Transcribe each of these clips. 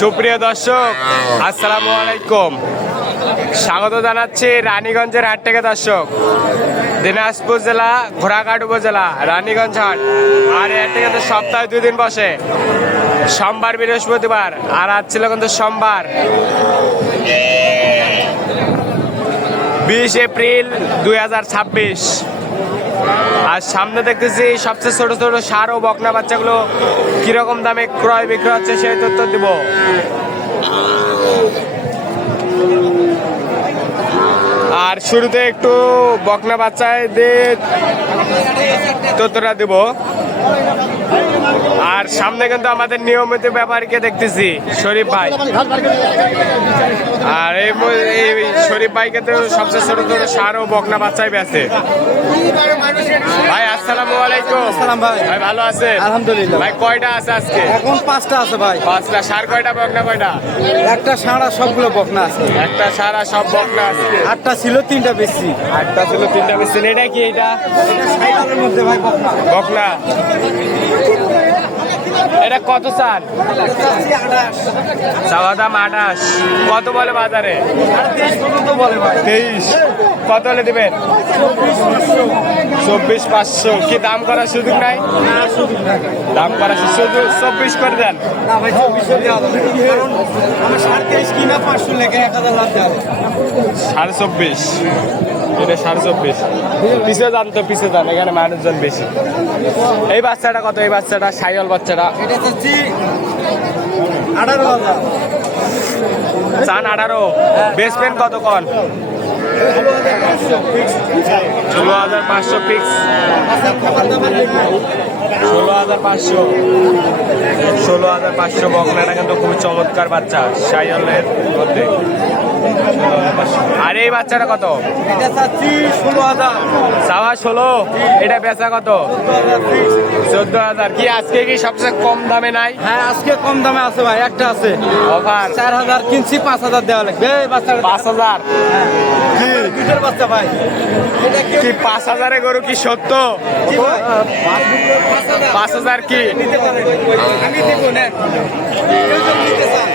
সুপ্রিয় দর্শক, আসসালামু আলাইকুম। স্বাগত জানাচ্ছি রানীগঞ্জের হাট থেকে। দর্শক, দিনাজপুর জেলা ঘোড়াঘাট উপজেলা রানীগঞ্জ হাট। আর এর থেকে তো সপ্তাহে 2 দিন বসে, সোমবার বৃহস্পতিবার। আর আজ ছিল কিন্তু সোমবার 20 এপ্রিল 2026। আর সামনে দেখতেছি সবচেয়ে ছোট ছোট ষাঁড় ও বকনা বাচ্চাগুলো কিরকম দামে ক্রয় বিক্রয় হচ্ছে সেই তথ্য দিব। আর শুরুতে একটু বকনা বাচ্চাদের তথ্যটা দিব। আর সামনে কিন্তু আমাদের নিয়মিত ব্যাপারীকে দেখতেছি, শরীফ ভাই। আর এই শরীফ ভাইকে তো সবচেয়ে ছোট ছোট ষাঁড় ও বকনা বাচ্চাই বেছে। ভাই আসসালামু আলাইকুম। আসসালাম ভাই। ভাই ভালো আছে? আলহামদুলিল্লাহ। ভাই কয়টা আছে আজকে? এখন 5টা আছে ভাই। 5টা। ষাঁড় কয়টা, বকনা কয়টা? একটা ষাঁড়া সবগুলো বকনা আছে। একটা ষাঁড় আর সব বকনা আছে। 8টা ছিল 3টা বেশি। 8টা ছিল 3টা বেশি। এটা কি? এটা এটা সাইকেলের মধ্যে ভাই বকনা। বকনা। এটা কত চান? চাওয়া দাম 28। কত বলে বাজারে? 23 পর্যন্ত বলে ভাই। 23। কত হলে দিবেন? 24,500। কি দাম করার সুযোগ নাই? দাম করার শুধু 24 করে দেন। না ভাই 24 দেওয়া যাবে না। কারণ আমি 23.5 কিনা 500 লেখা 1000 লাভ দেওয়া যাবে। 24.5। এটা 24.5। পিছিয়ে যান তো, পিছিয়ে যান, এখানে মানুষজন বেশি। এই বাচ্চাটা কত? এই বাচ্চাটা সাইওয়াল বাচ্চাটা এটা হচ্ছে 18,000। চান 18। বেসমেন্ট কত কন? 16,500 ফিক্স। 16,500 বকনাটা কিন্তু খুবই চমৎকার বাচ্চা, সাইওয়ালের মধ্যে। আর এই বাচ্চাটা কত? এটা চাচ্ছি 16,000। চাওয়া 16। এটা বেচা কত? 14,000। কি আজকে কি সবচেয়ে কম দামে নাই? হ্যাঁ আজকে কম দামে আছে ভাই। একটা আছে অফার 4,000 কিনছি, 5,000 দেওয়া লাগবে। এই বাচ্চাটা 5,000। কি দুধের বাচ্চা ভাই। এটা কি 5,000 গরু কি সত্য? 5,000 কি? নিতে পারেন, আমি দিব না। কেউ যদি নিতে চান,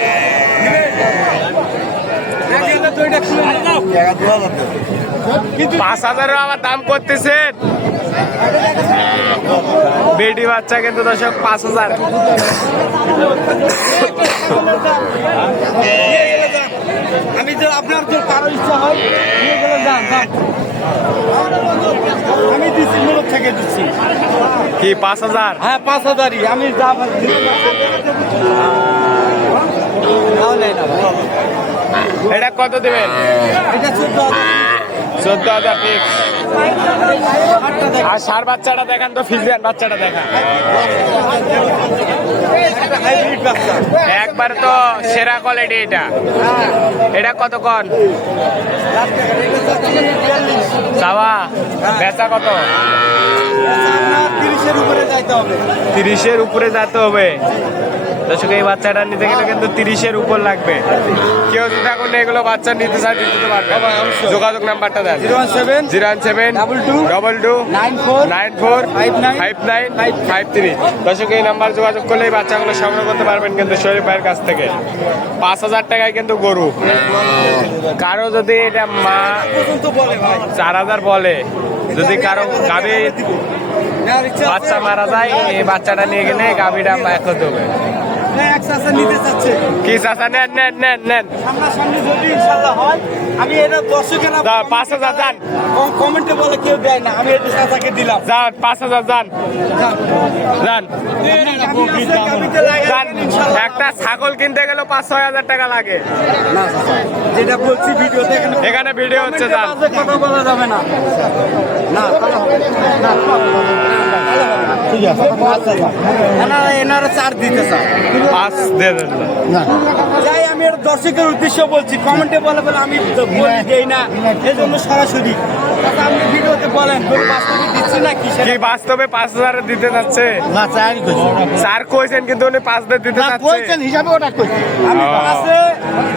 কিন্তু 5,000 আমার দাম করতেছেন। বেটি বাচ্চা কিন্তু দর্শক 5,000। আমি যে আপনার তো কারো ইচ্ছা হয় নিয়ে গেলে যান যান। আমি দিচ্ছি, মূলত থেকে দিচ্ছি। কি 5,000? হ্যাঁ 5,000ই আমি যা এটা কত দেবেন? এটা 14,000। 14,000 ফিক্স। আর ষাঁড় বাচ্চাটা দেখান তো, ফিজিয়ান বাচ্চাটা দেখান। একটা হাইব্রিড বাচ্চা। একবার তো সেরা কোয়ালিটি এটা। এটা কত কন? চাওয়া বেচা কত? 30-এর উপরে যাইতে হবে। 30-এর উপরে যেতে হবে। দর্শক, এই বাচ্চাটা নিতে গেলে কিন্তু 30-এর উপর লাগবে। কেউ যদি এখন এগুলো বাচ্চা নিতে চায় দিতে তো পারবে। যোগাযোগ নাম্বারটা দেন। 017 017 92 94 59 5953। দর্শক, এই নাম্বার যোগাযোগ করলে এই বাচ্চাগুলো সংগ্রহ করতে পারবেন কিন্তু শরীফ ভাইয়ের কাছ থেকে। 5,000 টাকায় কিন্তু গরু। কারো যদি এটা মা পর্যন্ত বলে ভাই। 4,000 বলে, যদি কারো গাভী বাচ্চা মারা যায়, এই বাচ্চাটা নিয়ে গেলে গাভীটা এক হতে হবে। এক চাচা নিতে চাচ্ছে। কি চাচা? নেন নেন নেন নেন। সামনাসামনি যদি ইনশাল্লাহ হয়, আমি এটা দর্শকেরা 5,000 যান। কমেন্টে বলে কেউ দেয় না, আমি এটা চাচাকে দিলাম। যান 5,000 যান যান যান। একটা ছাগল কিনতে গেলে 5-6 হাজার টাকা লাগে। না চাচা, যেটা বলছি ভিডিওতে এখানে ভিডিও হচ্ছে। যান। কথা বলা যাবে না। না ঠিক আছে। এনারা 4 দিতে চান। 5 দিয়ে দেন। যাই, আমি এটা দর্শকের উদ্দেশ্য বলছি। কমেন্টে বলে আমি বলি দেই না, এই জন্য সরাসরি চাচা আপনি ভিডিওতে বলেন বাস্তবে দিচ্ছি না কি কি বাস্তবে 5,000 দিতে যাচ্ছে? না চাই কইছি। 4 কইছেন কিন্তু উনি 5 দিয়ে দিতে না যাচ্ছে। কইছেন হিসাবে ওটা কইছি। আমি পাশে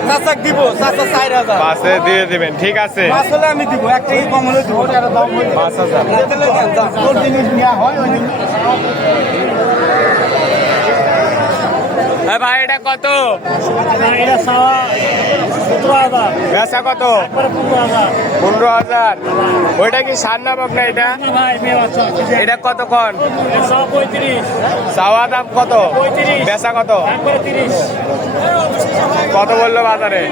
চাচাক দিব, চাচা 4,000 5-এ দিয়ে দিবেন। ঠিক আছে, আসলে আমি দিব, একটা কি কম হলে দিব। এটা দাম হইলো 5,000। দিলে দেন, তোর জিনিস নেওয়া হয় ওই দিন। ভাই এটা কত? এটা চাওয়া 17,000 বেচা কত? একবারে 15,000 15,000। ওইটা কি সার না বক না এটা? ভাই মেয়ে বাচ্চা এটা কত কন? এটা চাওয়া 35 চাওয়া দাম কত? 35 বেচা কত? একবারে 30 কত বললো বাজারে?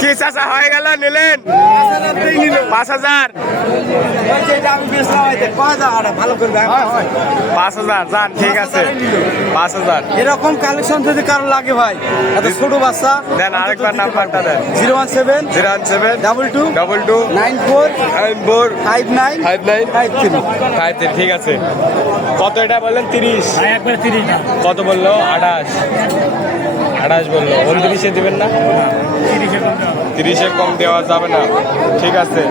কি চাষা হয়ে গেল নিলেন? 5,000। ভালো করবে 5,000 যান, ঠিক আছে 5,000 এরকম কালেকশন যদি কারো লাগে ভাই এত ছোট বাচ্চা দেন। আরেকবার নাম্বারটা দেন। 017 017 22 22 94 94 59 59 53 53। ঠিক আছে। কত এটা বললেন? 30। একবারে 30 না কত বললো? 28 বললো। 29-এ দিবেন না? 30-এর কম দেওয়া যাবে না। ঠিক আছে।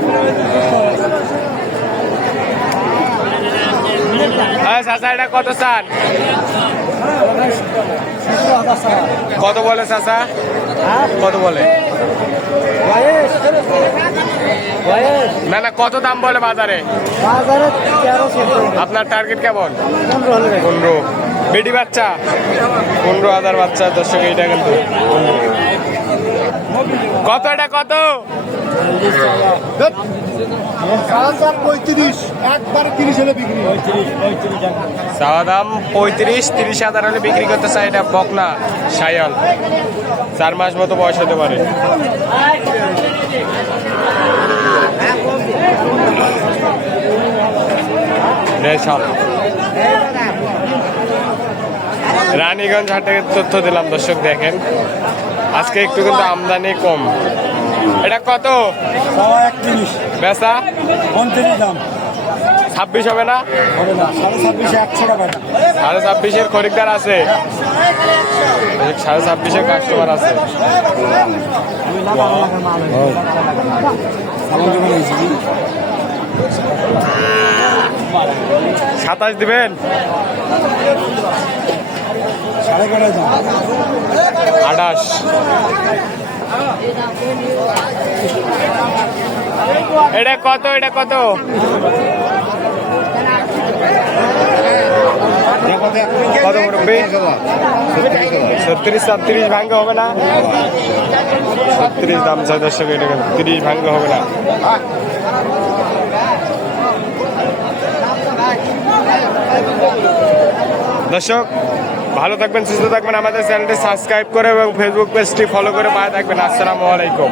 চাচা এটা কত চান? কত বলে চাচা? কত বলে? না না, কত দাম বলে বাজারে? আপনার টার্গেট কেমন? 15। বেটি বাচ্চা 15,000 বাচ্চা দর্শক, এইটা কিন্তু 15। কত এটা কত? 35 একবারে 30 হলে বিক্রি 35 চাওয়া দাম 35-30,000 হলে বিক্রি করতে চাই। এটা বকনা সায়াল, 4 মাস মতো বয়স হতে পারে। রেশাল রানীগঞ্জ হাটের তথ্য দিলাম দর্শক। দেখেন আজকে একটু কিন্তু আমদানি কম। এটা কত? 31 বেচা 29 দাম 26 হবে না? হবে না 26.5 100 টাকা 26.5-এর খরিদ্দার আছে, 26.5-এর কাস্টমার আছে। সাতাশ দিবেন? 28। এটা কত? এটা কত? কত মুরব্বী? 36-37 ভাঙ্গে হবে না? 36 দাম চাই দর্শক। এটা 30 ভাঙ্গে হবে না। দর্শক ভালো থাকবেন, সুস্থ থাকবেন। আমাদের চ্যানেলটি সাবস্ক্রাইব করে এবং ফেসবুক পেজটি ফলো করে পাশে থাকবেন। আসসালামু আলাইকুম।